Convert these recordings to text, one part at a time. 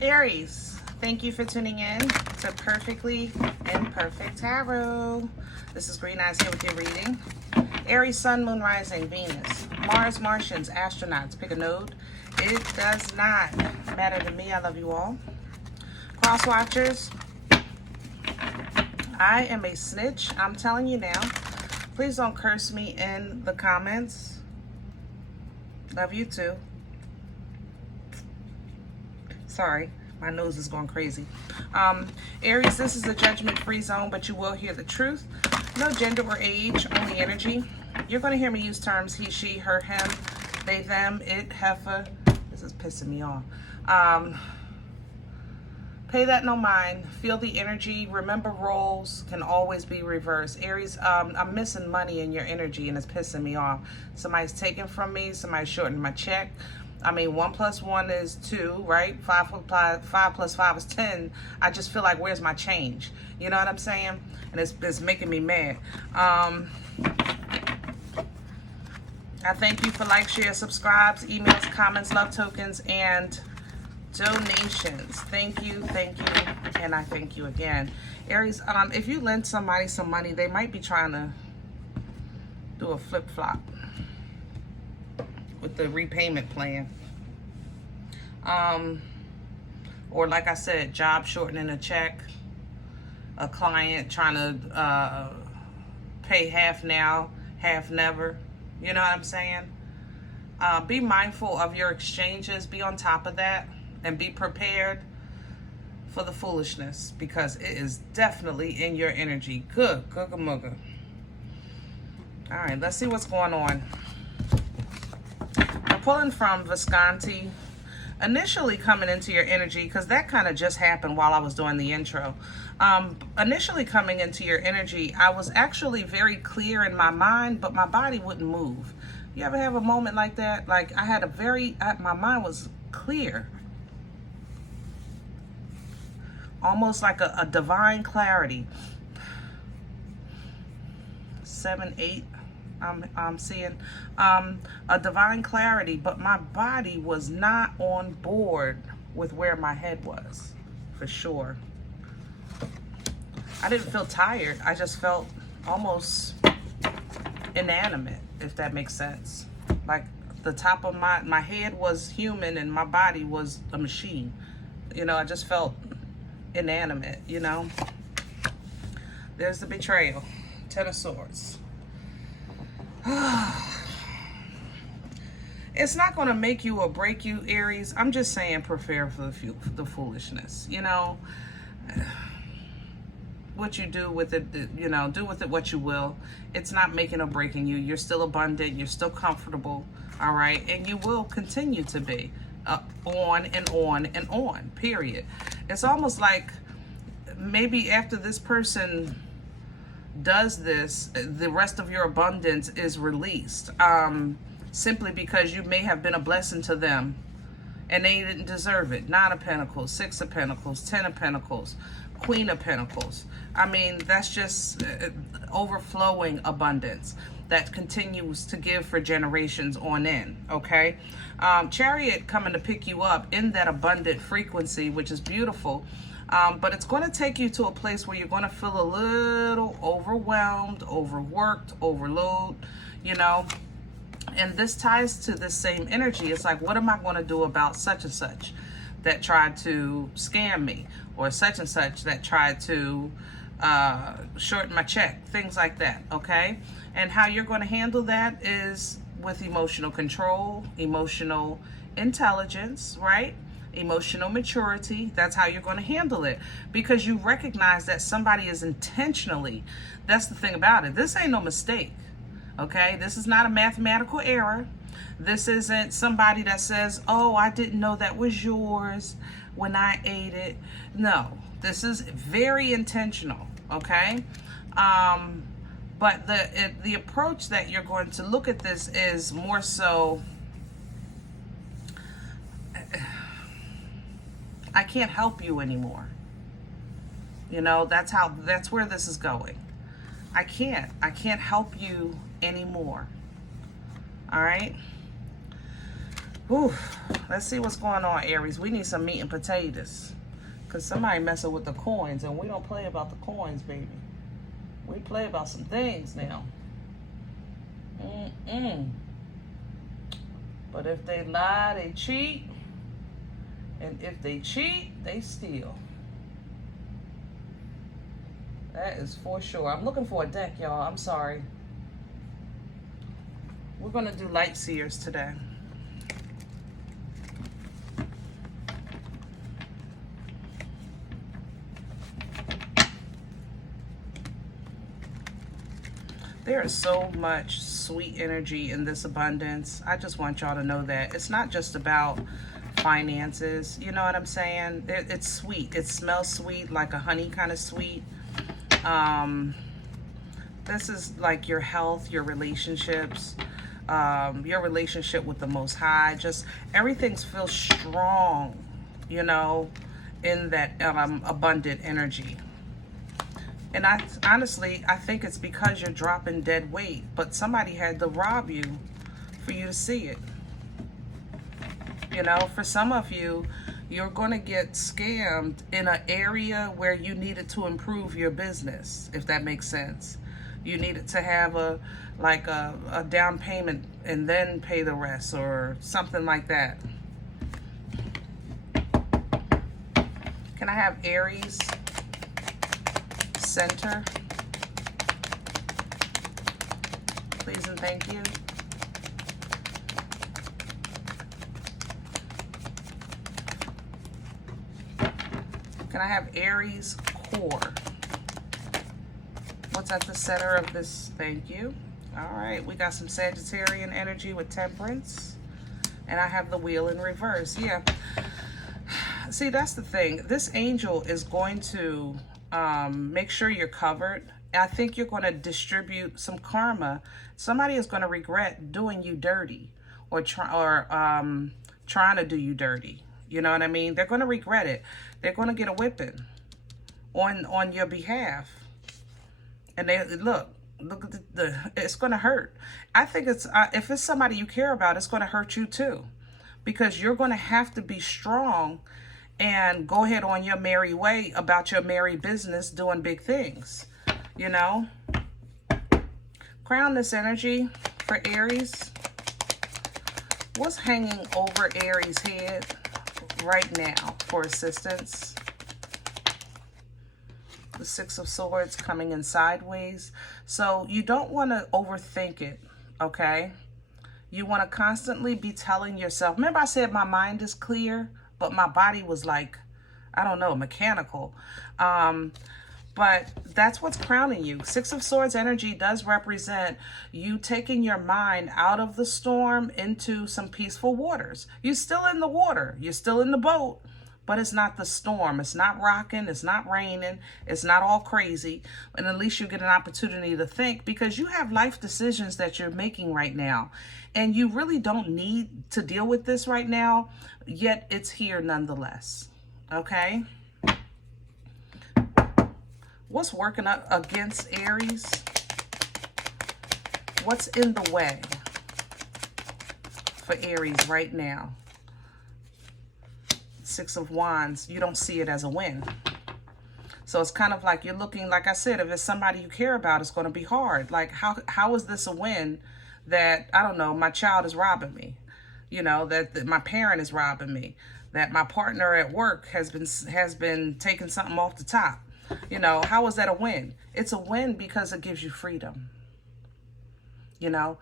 Aries, thank you for tuning in to Perfectly Imperfect Tarot. This is Green Eyes here with your reading. Aries, Sun, Moon, Rising, Venus, Mars, Martians, astronauts. Pick a node. It does not matter to me. I love you all. Cross watchers, I am a snitch. I'm telling you now. Please don't curse me in the comments. Love you too. Sorry, my nose is going crazy. Aries, this is a judgment-free zone, but you will hear the truth. No gender or age, only energy. You're going to hear me use terms he, she, her, him, they, them, it, heifer. This is pissing me off. Pay that no mind. Feel the energy. Remember, roles can always be reversed. Aries, I'm missing money in your energy, and it's pissing me off. Somebody's taking from me. Somebody's shorting my check. I mean, 1 + 1 is 2, right? 5 + 5 is 10. I just feel like, where's my change? You know what I'm saying? And it's making me mad. I thank you for likes, shares, subscribes, emails, comments, love tokens, and donations. Thank you, and I thank you again. Aries, if you lend somebody some money, they might be trying to do a flip-flop with the repayment plan. Or like I said, job shortening a check, a client trying to pay half now, half never. You know what I'm saying? Be mindful of your exchanges. Be on top of that. And be prepared for the foolishness, because it is definitely in your energy. Good, cooka-mooka. All right, let's see what's going on. I'm pulling from Visconti. Initially coming into your energy, because that kind of just happened while I was doing the intro. Initially coming into your energy, I was actually very clear in my mind, but my body wouldn't move. You ever have a moment like that? Like I had my mind was clear. Almost like a divine clarity. 7, 8, I'm seeing a divine clarity, but my body was not on board with where my head was, for sure. I didn't feel tired. I just felt almost inanimate, if that makes sense. Like the top of my head was human and my body was a machine. You know, I just felt inanimate, you know. There's the betrayal. 10 of Swords. It's not going to make you or break you, Aries. I'm just saying, prepare for the foolishness. You know, what you do with it, you know, do with it what you will. It's not making or breaking you. You're still abundant. You're still comfortable. All right, and you will continue to be. On and on and on, period. It's almost like maybe after this person does this, the rest of your abundance is released, simply because you may have been a blessing to them and they didn't deserve it. 9 of Pentacles, 6 of Pentacles, 10 of Pentacles, Queen of Pentacles. I mean, that's just overflowing abundance that continues to give for generations on in, okay? Chariot coming to pick you up in that abundant frequency, which is beautiful, but it's going to take you to a place where you're going to feel a little overwhelmed, overworked, overload, you know? And this ties to this same energy. It's like, what am I going to do about such and such that tried to scam me, or such and such that tried to shorten my check, things like that, okay? And how you're going to handle that is with emotional control, emotional intelligence, right? Emotional maturity. That's how you're going to handle it, because you recognize that somebody is intentionally, that's the thing about it. This ain't no mistake, okay? This is not a mathematical error. This isn't somebody that says, oh, I didn't know that was yours when I ate it. No, this is very intentional, okay? But the approach that you're going to look at this is more so, I can't help you anymore. You know, that's where this is going. I can't help you anymore. All right. Ooh, Let's see what's going on, Aries. We need some meat and potatoes. Because somebody messing with the coins, and we don't play about the coins, baby. We play about some things now. But if they lie, they cheat. And if they cheat, they steal. That is for sure. I'm looking for a deck, y'all. I'm sorry. We're going to do light seers today. There is so much sweet energy in this abundance. I just want y'all to know that. It's not just about finances. You know what I'm saying? It's sweet. It smells sweet, like a honey kind of sweet. This is like your health, your relationships, your relationship with the Most High. Just everything feels strong, you know, in that abundant energy. And honestly, I think it's because you're dropping dead weight, but somebody had to rob you for you to see it. You know, for some of you, you're going to get scammed in an area where you needed to improve your business, if that makes sense. You needed to have a down payment and then pay the rest or something like that. Can I have Aries center, please and thank you? Can I have Aries core? What's at the center of this? Thank you. All right, we got some Sagittarian energy with temperance, and I have the wheel in reverse. Yeah, see, that's the thing. This angel is going to make sure you're covered. I think you're going to distribute some karma. Somebody is going to regret doing you dirty or trying to do you dirty. You know what I mean? They're going to regret it. They're going to get a whipping on your behalf. And they look at it's going to hurt. I think it's if it's somebody you care about, it's going to hurt you too, because you're going to have to be strong and go ahead on your merry way about your merry business, doing big things, you know. Crown this energy for Aries. What's hanging over Aries' head right now for assistance? The Six of Swords coming in sideways. So you don't want to overthink it, okay? You want to constantly be telling yourself, remember I said my mind is clear, but my body was like, I don't know, mechanical. But that's what's crowning you. Six of Swords energy does represent you taking your mind out of the storm into some peaceful waters. You're still in the water. You're still in the boat, but it's not the storm. It's not rocking. It's not raining. It's not all crazy. And at least you get an opportunity to think, because you have life decisions that you're making right now. And you really don't need to deal with this right now, yet it's here nonetheless. Okay? What's working up against Aries? What's in the way for Aries right now? Six of Wands, you don't see it as a win. So it's kind of like you're looking, like I said, if it's somebody you care about, it's going to be hard. Like, how is this a win that, I don't know, my child is robbing me? You know, that my parent is robbing me, that my partner at work has been taking something off the top. You know, how is that a win? It's a win because it gives you freedom. You know,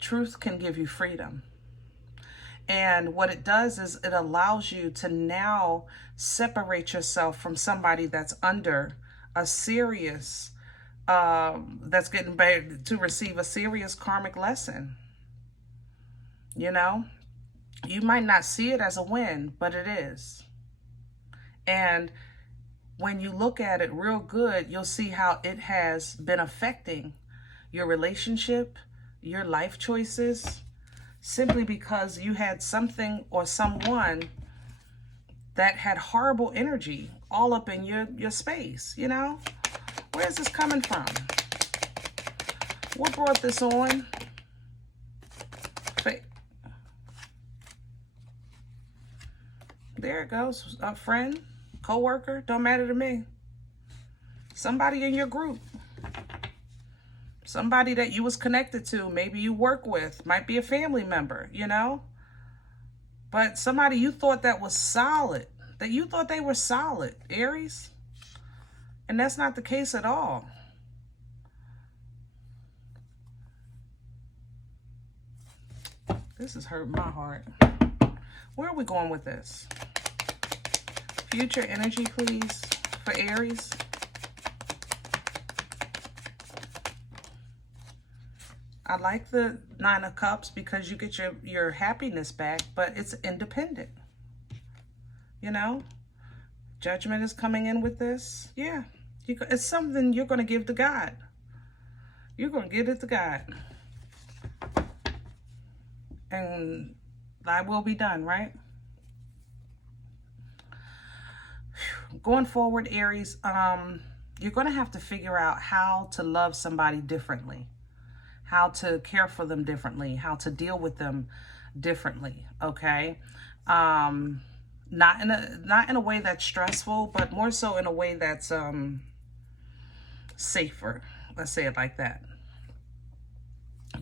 truth can give you freedom. And what it does is it allows you to now separate yourself from somebody that's under a serious, that's getting ready to receive a serious karmic lesson. You know, you might not see it as a win, but it is. And when you look at it real good, you'll see how it has been affecting your relationship, your life choices, simply because you had something or someone that had horrible energy all up in your space, you know? Where is this coming from? What brought this on? There it goes. A friend, co-worker, don't matter to me. Somebody in your group. Somebody that you was connected to, maybe you work with, might be a family member, you know? But somebody you thought that was solid, that you thought they were solid, Aries. And that's not the case at all. This is hurting my heart. Where are we going with this? Future energy, please, for Aries. I like the Nine of Cups because you get your happiness back, but it's independent. You know? Judgment is coming in with this. Yeah. It's something you're going to give to God. You're going to give it to God. And thy will be done, right? Going forward, Aries, you're going to have to figure out how to love somebody differently, how to care for them differently, how to deal with them differently, okay? Not in a way that's stressful, but more so in a way that's safer. Let's say it like that.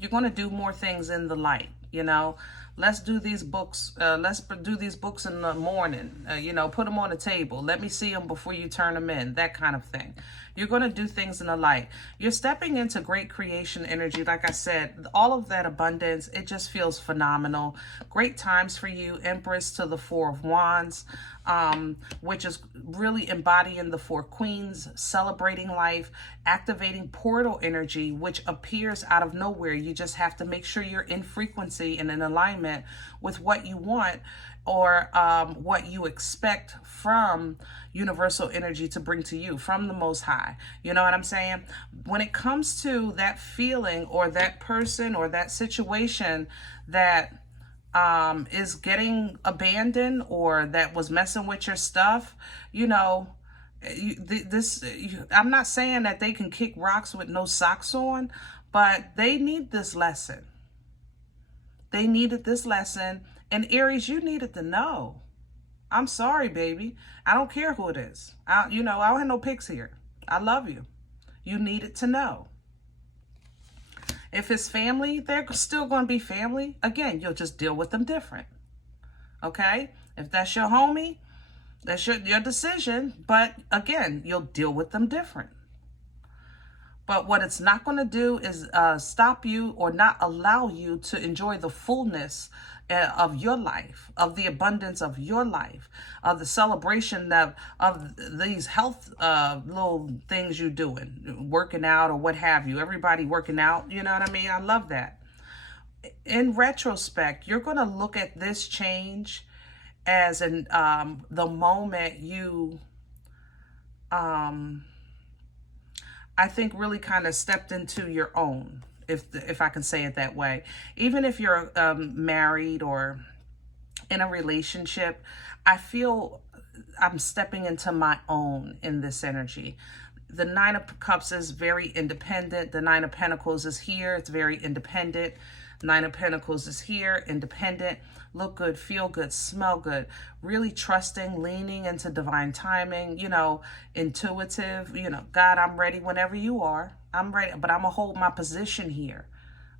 You're going to do more things in the light, you know. Let's do these books. Let's do these books in the morning. You know, put them on the table. Let me see them before you turn them in. That kind of thing. You're going to do things in the light. You're stepping into great creation energy. Like I said, all of that abundance, it just feels phenomenal. Great times for you. Empress to the Four of Wands, which is really embodying the Four Queens, celebrating life, activating portal energy, which appears out of nowhere. You just have to make sure you're in frequency and in alignment with what you want, or what you expect from universal energy to bring to you from the Most High. You know what I'm saying? When it comes to that feeling or that person or that situation that is getting abandoned or that was messing with your stuff, you know, I'm not saying that they can kick rocks with no socks on, but they need this lesson. They needed this lesson. And Aries, you needed to know. I'm sorry, baby. I don't care who it is. I don't have no picks here. I love you. You needed to know. If it's family, they're still going to be family. Again, you'll just deal with them different. Okay? If that's your homie, that's your decision. But again, you'll deal with them different. But what it's not going to do is stop you or not allow you to enjoy the fullness of your life, of the abundance of your life, of the celebration of these health little things you're doing, working out or what have you. Everybody working out, you know what I mean? I love that. In retrospect, you're going to look at this change as the moment you, I think, really kind of stepped into your own. If I can say it that way. Even if you're married or in a relationship, I feel I'm stepping into my own in this energy. The Nine of Cups is very independent. The Nine of Pentacles is here. It's very independent. Nine of Pentacles is here, independent. Look good, feel good, smell good. Really trusting, leaning into divine timing, you know, intuitive. You know, God, I'm ready whenever you are. I'm ready, but I'm going to hold my position here.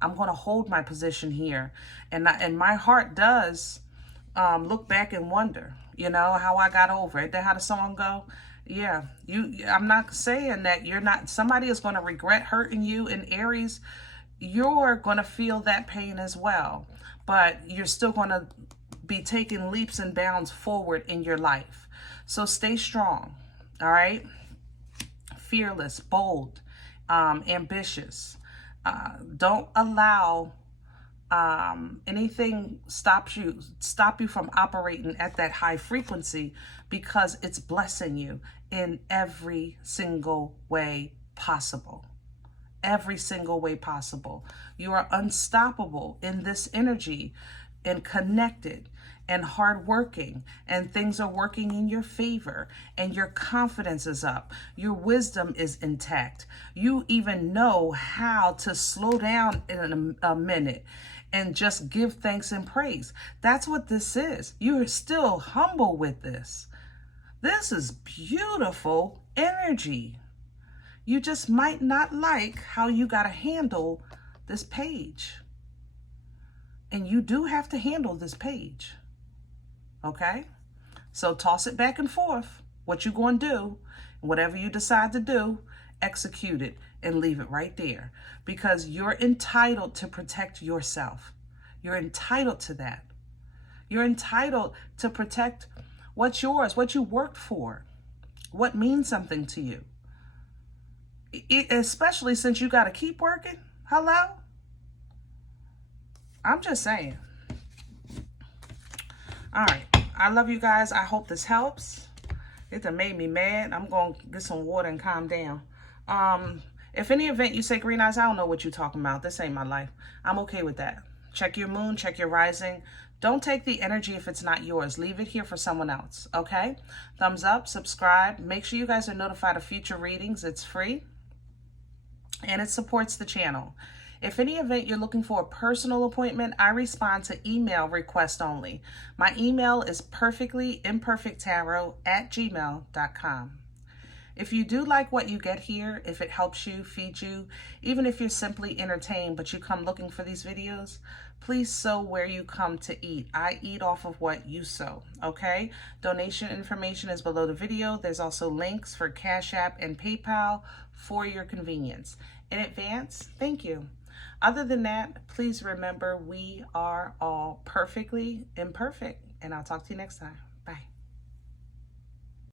I'm going to hold my position here. And my heart does look back and wonder, you know, how I got over it. Is that how the song go? Yeah, I'm not saying that you're not, somebody is going to regret hurting you. In Aries, you're going to feel that pain as well, but you're still going to be taking leaps and bounds forward in your life. So stay strong, all right? Fearless, bold, ambitious. Don't allow anything stop you from operating at that high frequency, because it's blessing you in every single way possible. Every single way possible. You are unstoppable in this energy, and connected and hardworking, and things are working in your favor, and your confidence is up. Your wisdom is intact. You even know how to slow down in a minute and just give thanks and praise. That's what this is. You are still humble with this. This is beautiful energy. You just might not like how you got to handle this page. And you do have to handle this page. Okay? So toss it back and forth. What you going to do, whatever you decide to do, execute it and leave it right there. Because you're entitled to protect yourself. You're entitled to that. You're entitled to protect what's yours, what you worked for, what means something to you. Especially since you got to keep working. Hello? I'm just saying. All right. I love you guys. I hope this helps. It done made me mad. I'm going to get some water and calm down. If any event you say, Green Eyes, I don't know what you're talking about. This ain't my life. I'm okay with that. Check your moon. Check your rising. Don't take the energy if it's not yours. Leave it here for someone else. Okay? Thumbs up. Subscribe. Make sure you guys are notified of future readings. It's free. And it supports the channel. If any event you're looking for a personal appointment, I respond to email request only. My email is perfectlyimperfecttarot@gmail.com. If you do like what you get here, if it helps you, feeds you, even if you're simply entertained but you come looking for these videos, please sow where you come to eat. I eat off of what you sow, okay? Donation information is below the video. There's also links for Cash App and PayPal for your convenience. In advance, thank you. Other than that, please remember we are all perfectly imperfect, and I'll talk to you next time.